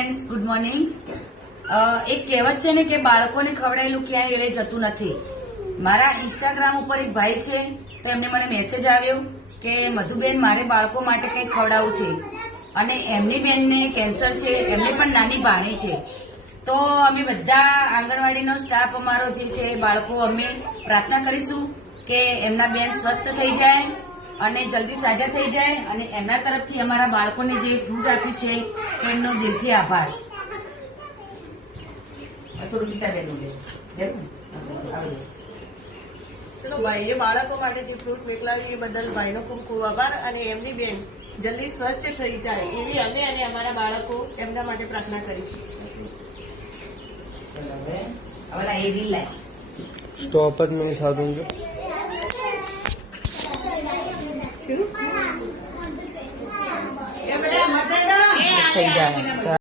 Friends, good morning. એક કહેવત છે ને કે બાળકોને ખવડાયેલું ક્યાંય એળે જતું નથી. મારા ઇન્સ્ટાગ્રામ ઉપર એક ભાઈ છે, તો એમને મને મેસેજ આવ્યો કે મધુબેન, મારે બાળકો માટે કંઈ ખવડાવવું છે અને એમની બેનને કેન્સર છે, એમને પણ નાની ભાણી છે. તો અમે બધા આંગણવાડીનો સ્ટાફ અમારો જે છે બાળકો અમે પ્રાર્થના કરીશું કે એમના બેન સ્વસ્થ થઈ જાય અને જલ્દી સાજા થઈ જાય, અને એમના તરફથી અમારા બાળકોને જે ફ્રૂટ આપ્યું છે તેમનો દિલથી આભાર. થોડું ગીતા બેન ચલો ભાઈએ બાળકો માટે જે ફ્રૂટ મોકલાવ્યું એ બદલ ભાઈનો ખૂબ ખૂબ આભાર, અને એમની બેન જલ્દી સ્વચ્છ થઈ જાય એવી અમે અને અમારા બાળકો એમના માટે પ્રાર્થના કરીશું. ahora es la स्टॉप જ નહીં થતું છે. થઈ જાય.